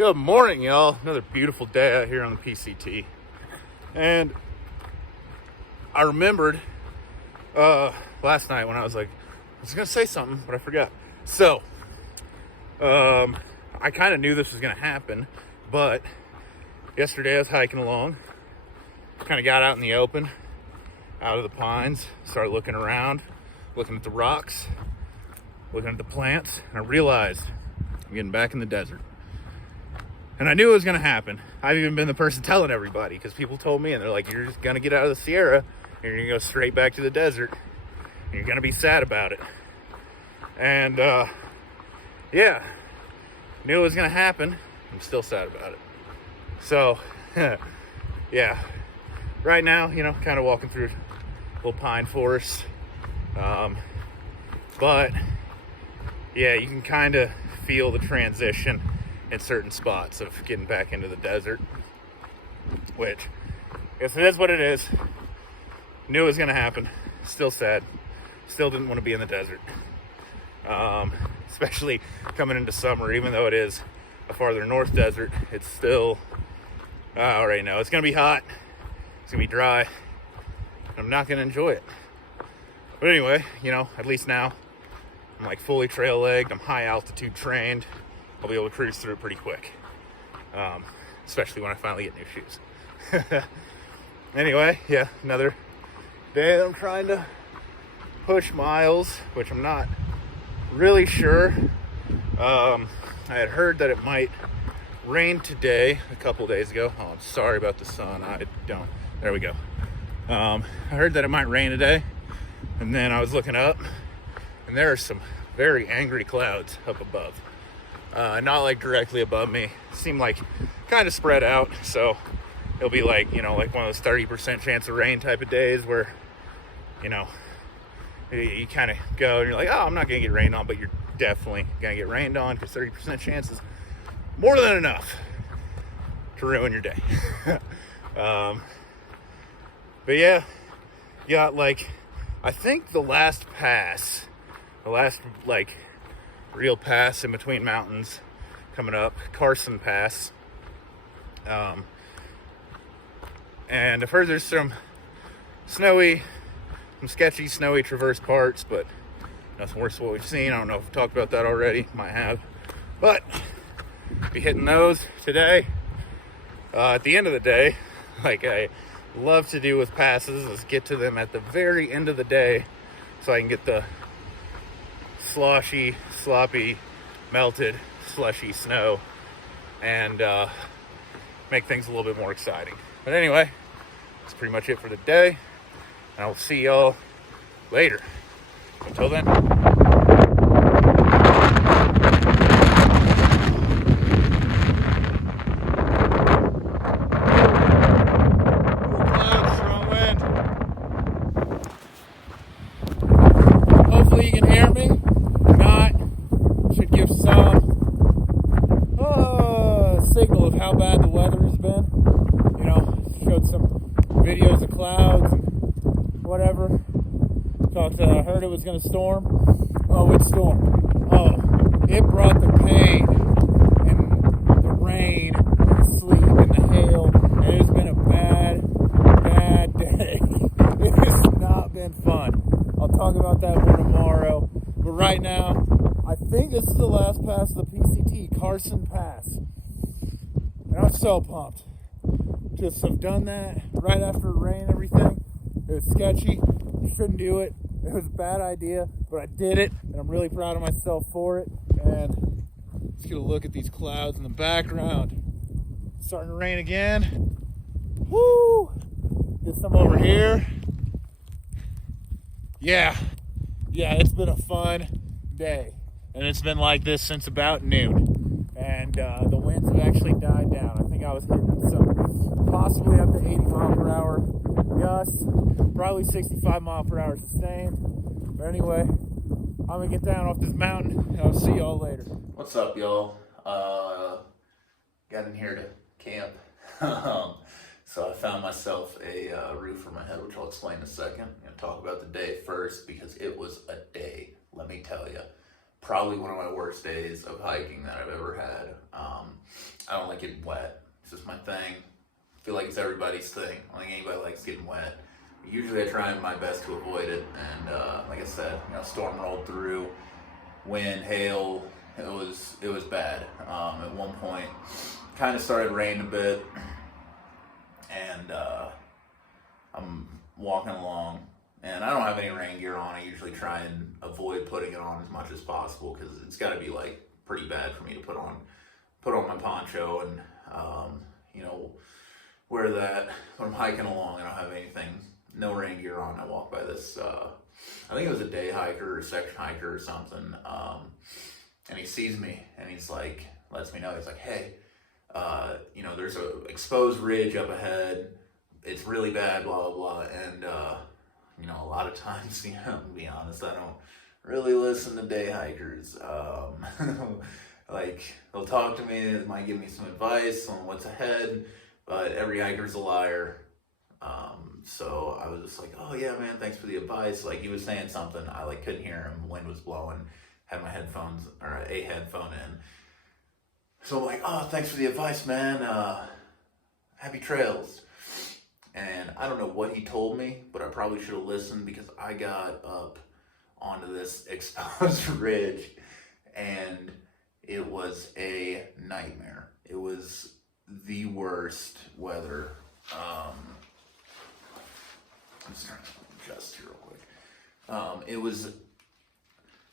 Good morning, y'all. Another beautiful day out here on the PCT. And I remembered last night when I was going to say something, but I forgot. So, I kind of knew this was going to happen, but yesterday I was hiking along, kind of got out in the open, out of the pines, started looking around, looking at the rocks, looking at the plants, and I realized I'm getting back in the desert. And I knew it was going to happen. I've even been the person telling everybody because people told me, and they're like, you're just going to get out of the Sierra and you're going to go straight back to the desert. And you're going to be sad about it. And, yeah, knew it was going to happen. I'm still sad about it. So, yeah, right now, kind of walking through a little pine forest. But, yeah, you can kind of feel the transition in certain spots of getting back into the desert, which I guess it is what it is. Knew it was going to happen. Still sad. Still didn't want to be in the desert. Especially coming into summer, even though it is a farther north desert, it's still, I already know, it's going to be hot. It's going to be dry. I'm not going to enjoy it. But anyway, at least now I'm fully trail legged. I'm high altitude trained. I'll be able to cruise through it pretty quick, especially when I finally get new shoes. Anyway, yeah, another day that I'm trying to push miles, which I'm not really sure. I had heard that it might rain today a couple days ago. Oh, I'm sorry about the sun. There we go. I heard that it might rain today, and then I was looking up, and there are some very angry clouds up above. Not directly above me. Seem kind of spread out, so it'll be like one of those 30% chance of rain type of days where you kind of go and you're like, oh, I'm not gonna get rained on, but you're definitely gonna get rained on because 30% chance is more than enough to ruin your day. But yeah, got I think the last real pass in between mountains coming up, Carson Pass. And I've heard there's some sketchy snowy traverse parts, but nothing worse than what we've seen. I don't know if we've talked about that already. Might have. But be hitting those today. At the end of the day, I love to do with passes, is get to them at the very end of the day so I can get the sloppy, melted, slushy snow and make things a little bit more exciting. But anyway, that's pretty much it for the day, and I will see y'all later. Until then. Hopefully you can hear me. If not, should give some signal of how bad the weather has been. Showed some videos of clouds and whatever. I heard it was going to storm. Oh, it stormed. Oh, it brought the pain and the rain and the sleet and the hail. And it has been a bad day. It has not been fun. I'll talk about that more tomorrow. But right now, I think this is the last pass of the PCT, Carson Pass. And I'm so pumped. Just have done that right after the rain and everything. It was sketchy. Shouldn't do it. It was a bad idea, but I did it, and I'm really proud of myself for it. And let's get a look at these clouds in the background. It's starting to rain again. Woo! Get some over here. Yeah, it's been a fun day, and it's been like this since about noon. And the winds have actually died down. I think I was hitting some possibly up to 80 mile per hour gusts, probably 65 mile per hour sustained. But anyway, I'm gonna get down off this mountain, and I'll see y'all later. What's up, y'all? Got in here to camp. So I found myself a roof for my head, which I'll explain in a second. I'm gonna talk about the day first because it was a day, let me tell you. Probably one of my worst days of hiking that I've ever had. I don't like getting wet. It's just my thing. I feel like it's everybody's thing. I don't think anybody likes getting wet. Usually I try my best to avoid it, and like I said, storm rolled through, wind, hail, it was bad. At one point, kind of started raining a bit, and I'm walking along, and I don't have any rain gear on. I usually try and avoid putting it on as much as possible because it's got to be like pretty bad for me to put on my poncho and wear that when I'm hiking along. I don't have anything, no rain gear on. I walk by this, I think it was a day hiker or section hiker or something, and he sees me and he's like, lets me know, he's like, hey, there's a exposed ridge up ahead. It's really bad, blah, blah, blah. And, a lot of times, to be honest, I don't really listen to day hikers. Like, they'll talk to me, they might give me some advice on what's ahead, but every hiker's a liar. So I was just like, oh yeah, man, thanks for the advice. Like, he was saying something, I like couldn't hear him, the wind was blowing, had my headphones, or a headphone in. So I'm like, oh, thanks for the advice, man. Happy trails. And I don't know what he told me, but I probably should have listened because I got up onto this exposed ridge and it was a nightmare. It was the worst weather. I'm just trying to adjust here real quick. It was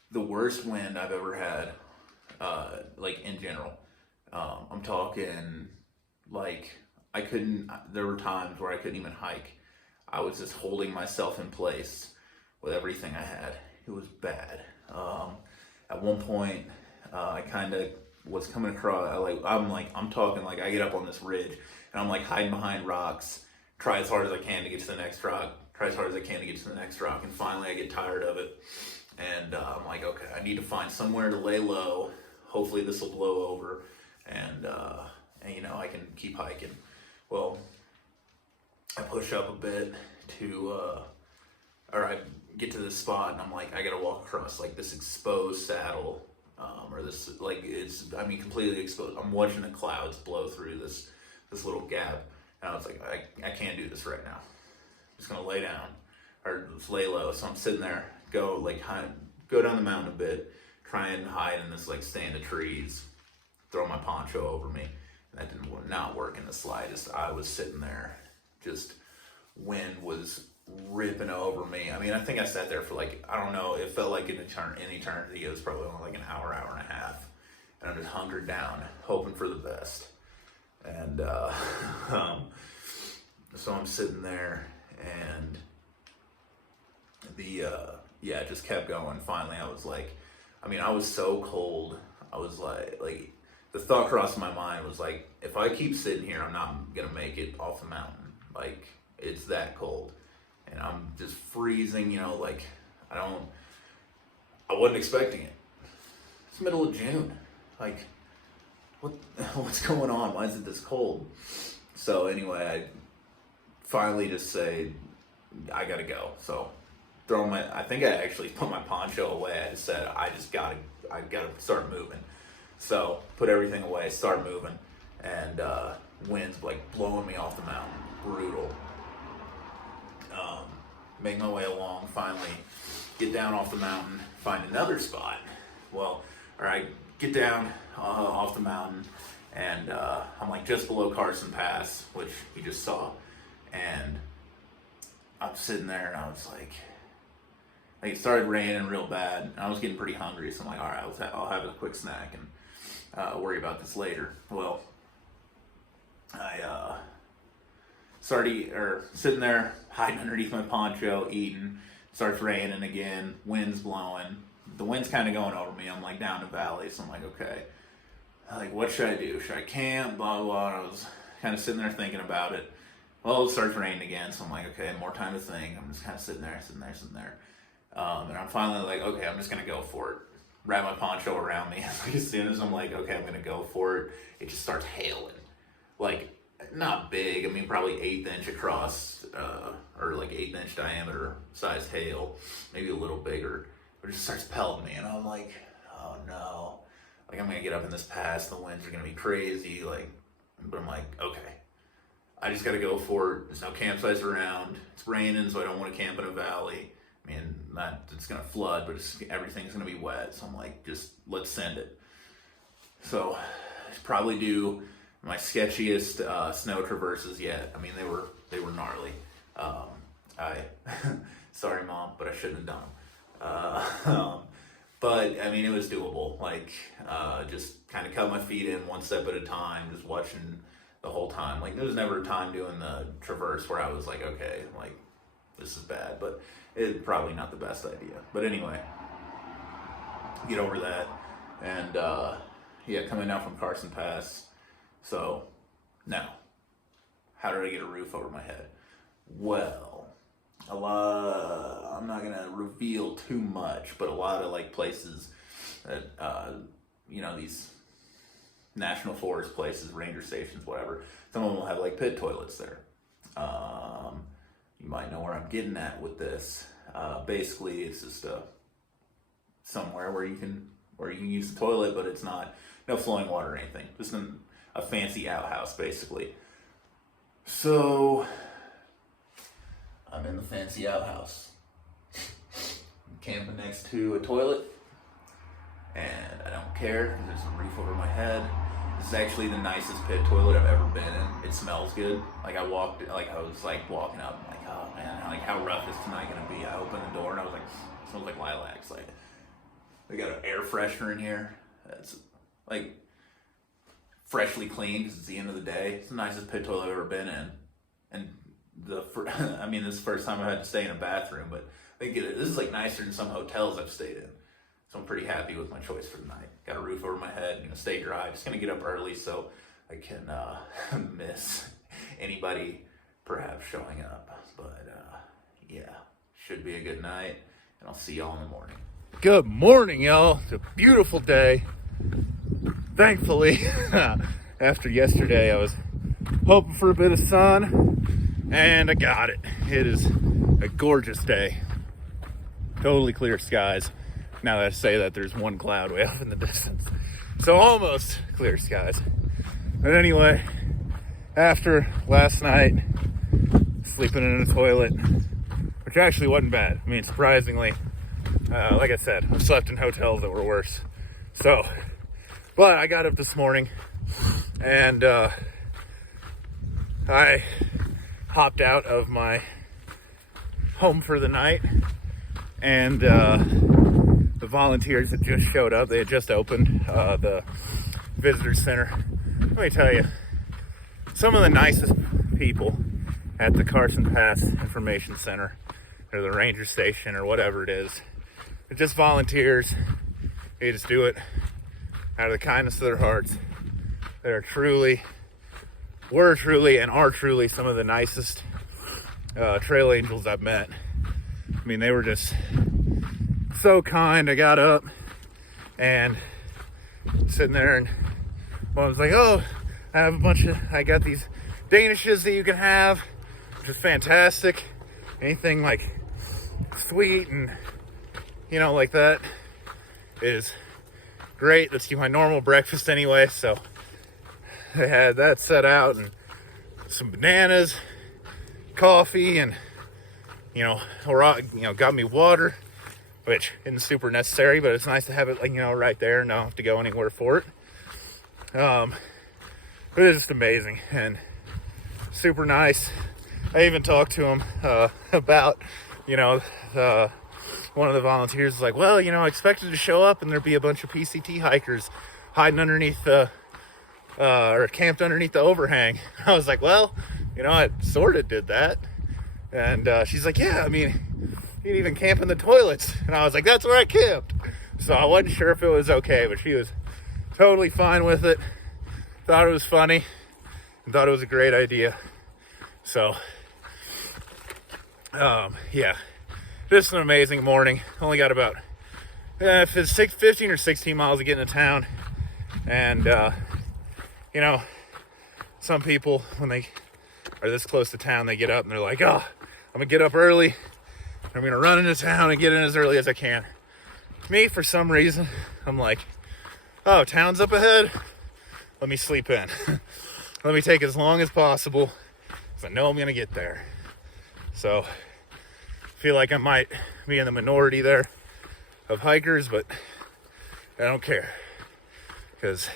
the worst wind I've ever had, like in general. I'm talking like there were times where I couldn't even hike. I was just holding myself in place with everything I had. It was bad. At one point, I kind of was coming across, I'm talking like I get up on this ridge and I'm like hiding behind rocks, try as hard as I can to get to the next rock, and finally I get tired of it. And I'm like, okay, I need to find somewhere to lay low. Hopefully this will blow over and I can keep hiking. Well, I push up a bit I get to this spot and I'm like, I gotta walk across like this exposed saddle, or this, like, completely exposed. I'm watching the clouds blow through this little gap. And I was like, I can't do this right now. I'm just gonna lay down, or just lay low. So I'm sitting there, go down the mountain a bit, try and hide in this like stand of trees, throw my poncho over me. That did not work in the slightest. I was sitting there, just wind was ripping over me. I think I sat there for like, I don't know, it felt like an eternity. It was probably only like an hour and a half. And I'm just hunkered down, hoping for the best. And so I'm sitting there and it just kept going. Finally, I was like, I was so cold. I was like the thought crossing my mind was like, if I keep sitting here, I'm not gonna make it off the mountain. Like, it's that cold, and I'm just freezing. I wasn't expecting it. It's middle of June. Like, what's going on? Why is it this cold? So anyway, I finally just say, I gotta go. So I think I actually put my poncho away. I just said, I gotta start moving. So put everything away, start moving, and wind's like blowing me off the mountain, brutal. Make my way along, finally get down off the mountain, find another spot. Well, all right, get down off the mountain, and I'm like just below Carson Pass, which you just saw, and I'm sitting there and I was like it started raining real bad, and I was getting pretty hungry, so I'm like, all right, I'll have a quick snack and worry about this later. Well, I started sitting there hiding underneath my poncho, eating. Starts raining again, wind's blowing. The wind's kind of going over me. I'm like down the valley, so I'm like, okay, what should I do? Should I camp? Blah, blah, blah. I was kind of sitting there thinking about it. Well, it starts raining again, so I'm like, okay, more time to think. I'm just kind of sitting there. And I'm finally like, okay, I'm just going to go for it. Wrap my poncho around me. As soon as I'm like, okay, I'm going to go for it, it just starts hailing. Like, not big, probably 1/8 inch across, or like 1/8 inch diameter sized hail, maybe a little bigger. But it just starts pelting me, and I'm like, oh no. Like, I'm gonna get up in this pass, the winds are gonna be crazy, like, but I'm like, okay, I just gotta go for it. There's no campsites around. It's raining, so I don't want to camp in a valley. I mean, not it's gonna flood, but everything's gonna be wet. So I'm like, just let's send it. So I should probably do my sketchiest snow traverses yet. I mean, they were gnarly. I sorry, Mom, but I shouldn't have done them. But I mean, it was doable. Like, just kind of cut my feet in one step at a time, just watching the whole time. Like, there was never a time doing the traverse where I was like, okay, like, this is bad, but it's probably not the best idea. But anyway, get over that. And yeah, coming down from Carson Pass. So now, how did I get a roof over my head? Well, I'm not gonna reveal too much, but a lot of like places that you know, these national forest places, ranger stations, whatever, some of them will have like pit toilets there. You might know where I'm getting at with this. Basically, it's just somewhere where you can use the toilet, but it's not no flowing water or anything. Just a fancy outhouse, basically. So I'm in the fancy outhouse. I'm camping next to a toilet, and I don't care because there's a roof over my head. This is actually the nicest pit toilet I've ever been in. It smells good. Like, I was walking up, I'm like, oh man, like, how rough is tonight gonna be? I opened the door and I was like, it smells like lilacs. Like, they got an air freshener in here. It's like freshly clean because it's the end of the day. It's the nicest pit toilet I've ever been in. And I mean, this is the first time I've had to stay in a bathroom, but this is like nicer than some hotels I've stayed in. So I'm pretty happy with my choice for the night. Got a roof over my head, gonna stay dry. Just gonna get up early so I can miss anybody perhaps showing up. But yeah, should be a good night, and I'll see y'all in the morning. Good morning, y'all. It's a beautiful day. Thankfully, after yesterday, I was hoping for a bit of sun, and I got it. It is a gorgeous day. Totally clear skies. Now that I say that, there's one cloud way off in the distance. So almost clear skies. But anyway, after last night, sleeping in a toilet, which actually wasn't bad. I mean, surprisingly, like I said, I've slept in hotels that were worse. So, but I got up this morning and I hopped out of my home for the night, and the volunteers had just showed up. They had just opened the visitor center. Let me tell you, some of the nicest people at the Carson Pass Information Center or the ranger station or whatever it is, they're just volunteers. They just do it out of the kindness of their hearts. They are truly, were truly, and are truly some of the nicest trail angels I've met. I mean, they were just so kind. I got up and sitting there, and I was like, oh, I got these Danishes that you can have, which is fantastic. Anything like sweet and, you know, like that is great. That's my normal breakfast anyway. So I had that set out, and some bananas, coffee, and got me water, which isn't super necessary, but it's nice to have it, like, right there and not have to go anywhere for it. But it's just amazing and super nice. I even talked to him about, one of the volunteers was like, well, I expected to show up and there'd be a bunch of PCT hikers hiding underneath or camped underneath the overhang. I was like, well, I sort of did that. And she's like, yeah, I mean, you can even camp in the toilets. And I was like, that's where I camped. So I wasn't sure if it was okay, but she was totally fine with it. Thought it was funny and thought it was a great idea. So, yeah, just an amazing morning. Only got about 15 or 16 miles to get into town. And, some people, when they are this close to town, they get up and they're like, oh, I'm gonna get up early. I'm gonna run into town and get in as early as I can. Me, for some reason, I'm like, oh, town's up ahead. Let me sleep in. Let me take as long as possible, because I know I'm going to get there. So, I feel like I might be in the minority there of hikers, but I don't care, because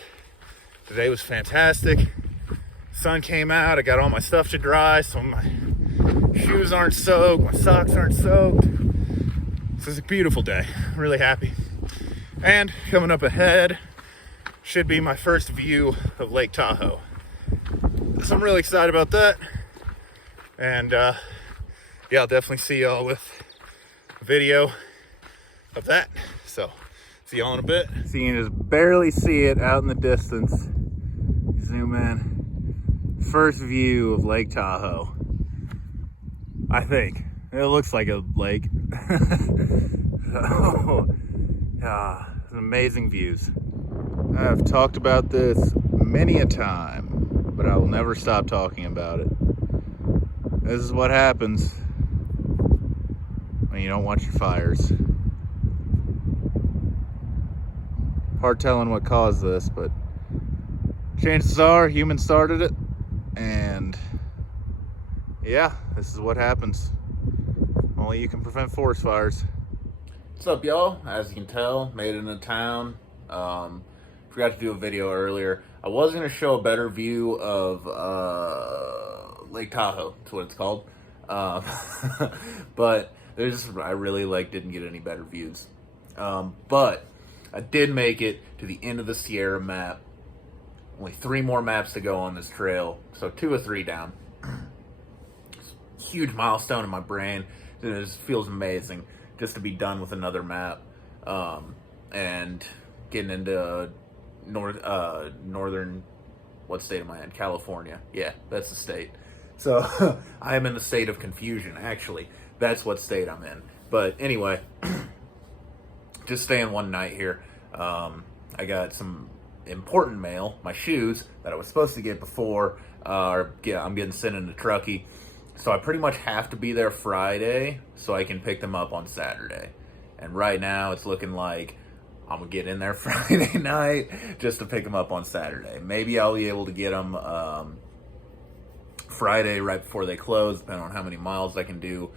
today was fantastic. Sun came out, I got all my stuff to dry, so my shoes aren't soaked, my socks aren't soaked. This is a beautiful day. I'm really happy. And coming up ahead should be my first view of Lake Tahoe. So I'm really excited about that. And yeah, I'll definitely see y'all with a video of that. So see y'all in a bit. So you can just barely see it out in the distance. Zoom in. First view of Lake Tahoe. I think. It looks like a lake. Oh, yeah, amazing views. I've talked about this many a time, but I will never stop talking about it. This is what happens when you don't watch your fires. Hard telling what caused this, but chances are humans started it, and yeah, this is what happens. Only you can prevent forest fires. What's up, y'all? As you can tell, made it into town. Forgot to do a video earlier. I was going to show a better view of Lake Tahoe. That's what it's called. But I really didn't get any better views. But I did make it to the end of the Sierra map. Only 3 more maps to go on this trail, so 2 or 3 down. Huge milestone in my brain. It just feels amazing just to be done with another map, and getting into northern, what state am I in? California. Yeah, that's the state. So I am in the state of confusion, actually. That's what state I'm in. But anyway, just staying one night here. I got some important mail, my shoes that I was supposed to get before, I'm getting sent into Truckee. So I pretty much have to be there Friday so I can pick them up on Saturday. And right now it's looking like I'm going to get in there Friday night just to pick them up on Saturday. Maybe I'll be able to get them Friday right before they close, depending on how many miles I can do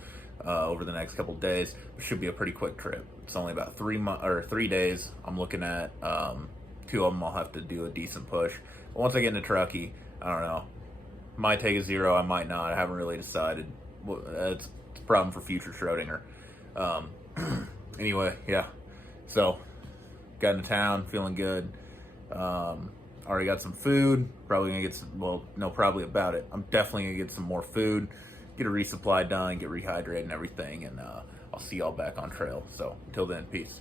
over the next couple days. It should be a pretty quick trip. It's only about 3 days. I'm looking at 2 of them I'll have to do a decent push. But once I get into Truckee, I don't know. Might take a 0, I might not. I haven't really decided. It's a problem for future Schrodinger. Anyway, yeah. So, got into town, feeling good. Already got some food. Probably gonna get some, well, no, probably about it. I'm definitely gonna get some more food, get a resupply done, get rehydrated and everything, and I'll see y'all back on trail. So, until then, peace.